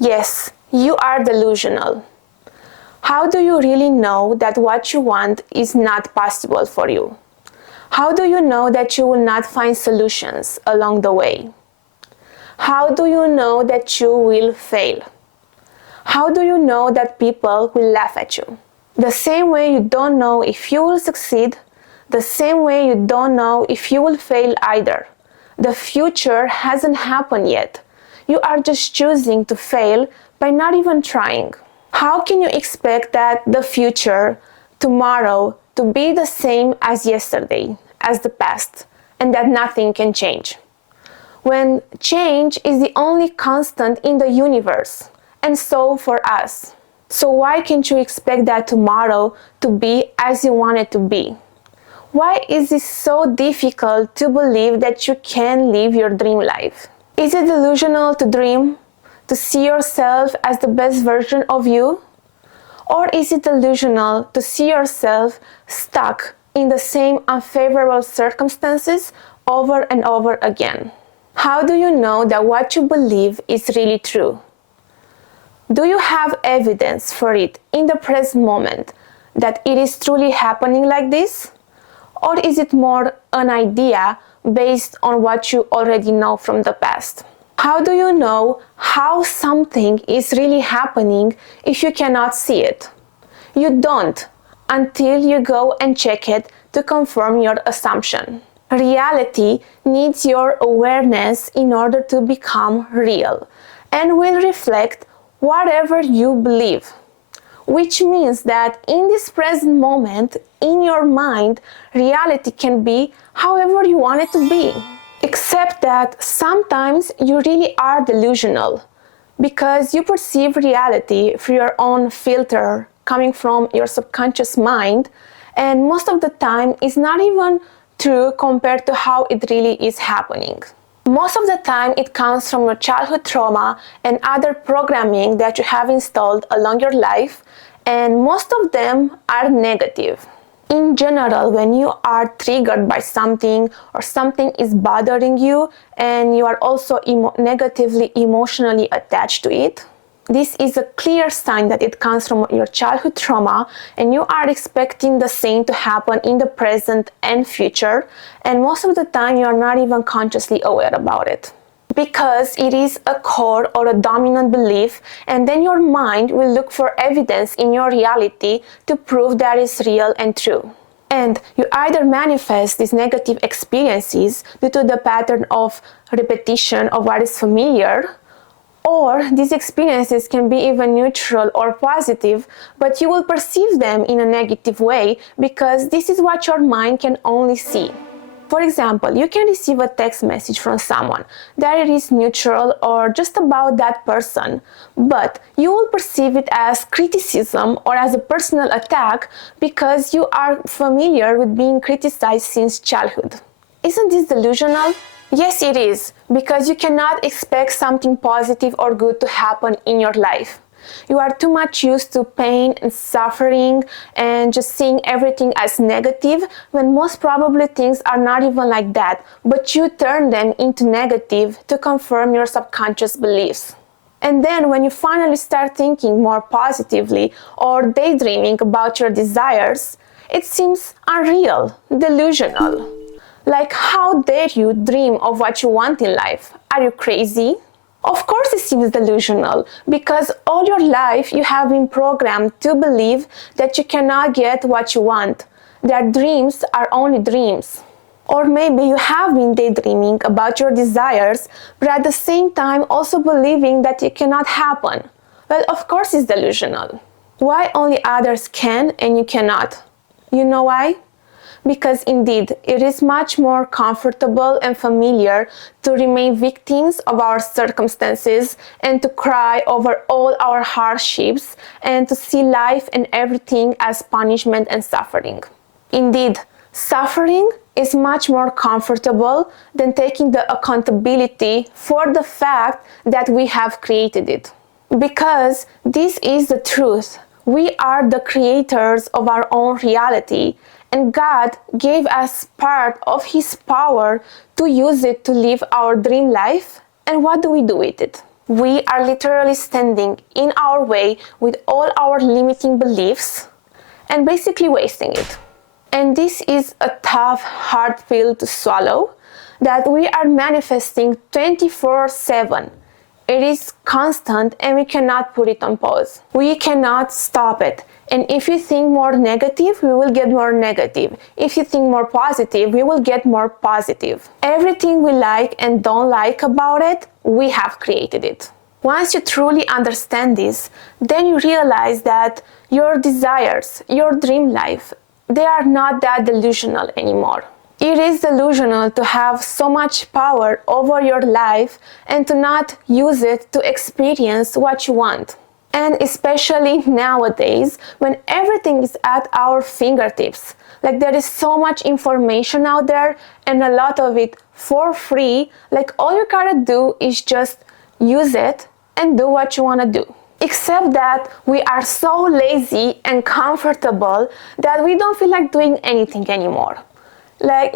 Yes, you are delusional. How do you really know that what you want is not possible for you? How do you know that you will not find solutions along the way? How do you know that you will fail? How do you know that people will laugh at you? The same way you don't know if you will succeed, the same way you don't know if you will fail either. The future hasn't happened yet. You are just choosing to fail by not even trying. How can you expect that the future, tomorrow, to be the same as yesterday, as the past, and that nothing can change? When change is the only constant in the universe, and so for us. So why can't you expect that tomorrow to be as you want it to be? Why is it so difficult to believe that you can live your dream life? Is it delusional to dream? To see yourself as the best version of you? Or is it delusional to see yourself stuck in the same unfavorable circumstances over and over again? How do you know that what you believe is really true? Do you have evidence for it in the present moment that it is truly happening like this? Or is it more an idea based on what you already know from the past? How do you know how something is really happening if you cannot see it? You don't until you go and check it to confirm your assumption. Reality needs your awareness in order to become real and will reflect whatever you believe. Which means that in this present moment, in your mind, reality can be however you want it to be. Except that sometimes you really are delusional because you perceive reality through your own filter coming from your subconscious mind, and most of the time it's not even true compared to how it really is happening. Most of the time it comes from your childhood trauma and other programming that you have installed along your life, and most of them are negative. In general, when you are triggered by something or something is bothering you and you are also negatively emotionally attached to it, this is a clear sign that it comes from your childhood trauma and you are expecting the same to happen in the present and future, and most of the time you are not even consciously aware about it. Because it is a core or a dominant belief, and then your mind will look for evidence in your reality to prove that it's real and true. And you either manifest these negative experiences due to the pattern of repetition of what is familiar, or these experiences can be even neutral or positive, but you will perceive them in a negative way because this is what your mind can only see. For example, you can receive a text message from someone that it is neutral or just about that person, but you will perceive it as criticism or as a personal attack because you are familiar with being criticized since childhood. Isn't this delusional? Yes, it is, because you cannot expect something positive or good to happen in your life. You are too much used to pain and suffering and just seeing everything as negative, when most probably things are not even like that, but you turn them into negative to confirm your subconscious beliefs. And then when you finally start thinking more positively or daydreaming about your desires, it seems unreal, delusional. Like, how dare you dream of what you want in life? Are you crazy? Of course it seems delusional, because all your life you have been programmed to believe that you cannot get what you want, that dreams are only dreams. Or maybe you have been daydreaming about your desires, but at the same time also believing that it cannot happen. Well, of course it's delusional. Why only others can and you cannot? You know why? Because indeed, it is much more comfortable and familiar to remain victims of our circumstances and to cry over all our hardships and to see life and everything as punishment and suffering. Indeed, suffering is much more comfortable than taking the accountability for the fact that we have created it. Because this is the truth. We are the creators of our own reality, and God gave us part of His power to use it to live our dream life. And what do we do with it? We are literally standing in our way with all our limiting beliefs and basically wasting it. And this is a tough, hard pill to swallow that we are manifesting 24/7. It is constant and we cannot put it on pause. We cannot stop it. And if you think more negative, we will get more negative. If you think more positive, we will get more positive. Everything we like and don't like about it, we have created it. Once you truly understand this, then you realize that your desires, your dream life, they are not that delusional anymore. It is delusional to have so much power over your life and to not use it to experience what you want. And especially nowadays, when everything is at our fingertips, like there is so much information out there and a lot of it for free, like all you gotta do is just use it and do what you wanna do. Except that we are so lazy and comfortable that we don't feel like doing anything anymore.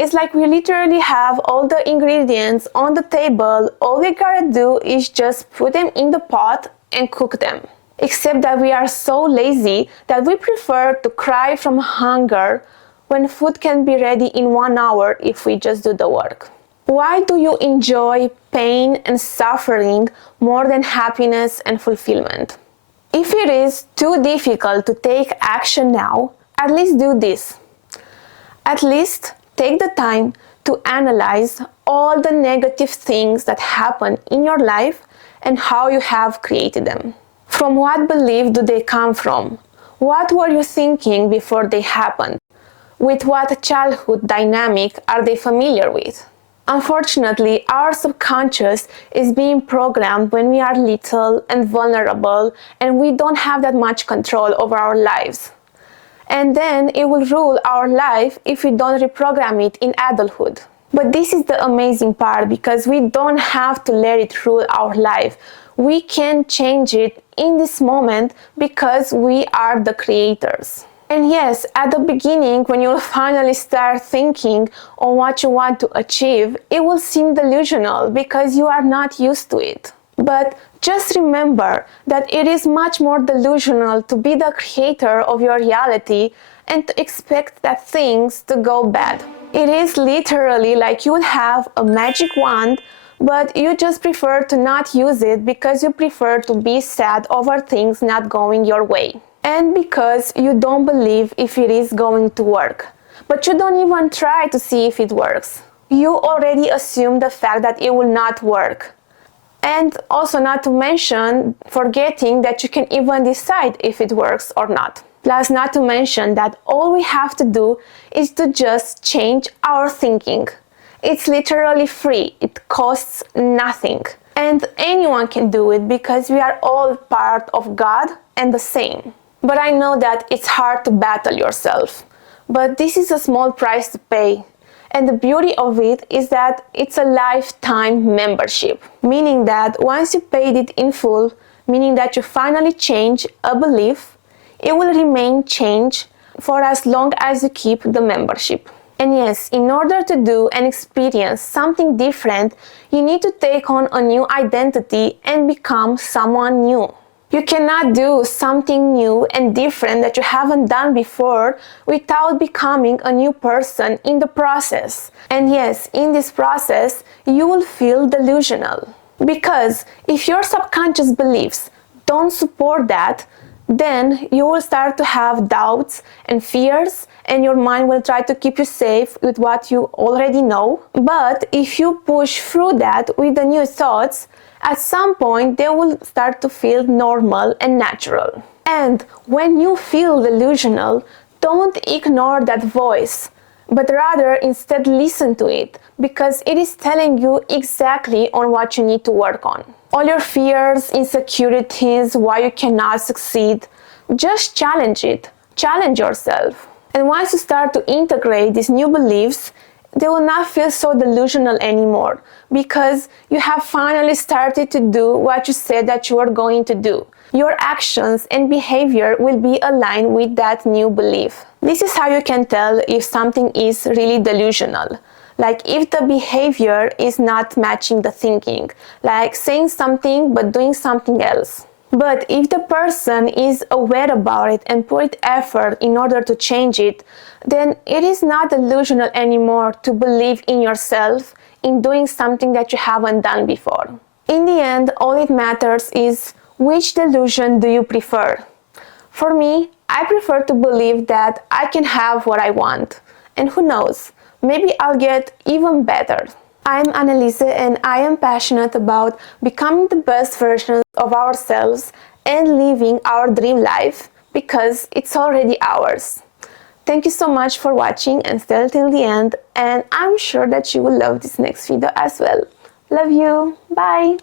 It's like we literally have all the ingredients on the table. All we gotta do is just put them in the pot and cook them. Except that we are so lazy that we prefer to cry from hunger when food can be ready in 1 hour if we just do the work. Why do you enjoy pain and suffering more than happiness and fulfillment? If it is too difficult to take action now, at least do this. At least take the time to analyze all the negative things that happen in your life and how you have created them. From what belief do they come from? What were you thinking before they happened? With what childhood dynamic are they familiar with? Unfortunately, our subconscious is being programmed when we are little and vulnerable and we don't have that much control over our lives. And then it will rule our life if we don't reprogram it in adulthood. But this is the amazing part, because we don't have to let it rule our life. We can change it in this moment because we are the creators. And yes, at the beginning, when you'll finally start thinking on what you want to achieve, it will seem delusional because you are not used to it. But just remember that it is much more delusional to be the creator of your reality and to expect that things to go bad. It is literally like you have a magic wand, but you just prefer to not use it because you prefer to be sad over things not going your way. And because you don't believe if it is going to work. But you don't even try to see if it works. You already assume the fact that it will not work. And also, not to mention, forgetting that you can even decide if it works or not. Plus, not to mention that all we have to do is to just change our thinking. It's literally free. It costs nothing. And anyone can do it because we are all part of God and the same. But I know that it's hard to battle yourself. But this is a small price to pay. And the beauty of it is that it's a lifetime membership, meaning that once you paid it in full, meaning that you finally change a belief, it will remain changed for as long as you keep the membership. And yes, in order to do and experience something different, you need to take on a new identity and become someone new. You cannot do something new and different that you haven't done before without becoming a new person in the process. And yes, in this process, you will feel delusional. Because if your subconscious beliefs don't support that, then you will start to have doubts and fears, and your mind will try to keep you safe with what you already know. But if you push through that with the new thoughts, at some point they will start to feel normal and natural. And when you feel delusional, don't ignore that voice, but rather instead listen to it, because it is telling you exactly on what you need to work on. All your fears, insecurities, why you cannot succeed, just challenge it. Challenge yourself. And once you start to integrate these new beliefs, they will not feel so delusional anymore, because you have finally started to do what you said that you were going to do. Your actions and behavior will be aligned with that new belief. This is how you can tell if something is really delusional. Like if the behavior is not matching the thinking, like saying something but doing something else. But if the person is aware about it and put effort in order to change it, then it is not delusional anymore to believe in yourself in doing something that you haven't done before. In the end, all it matters is which delusion do you prefer. For me, I prefer to believe that I can have what I want. And who knows, maybe I'll get even better. I'm Annalise and I am passionate about becoming the best versions of ourselves and living our dream life because it's already ours. Thank you so much for watching and stay till the end, and I'm sure that you will love this next video as well. Love you. Bye.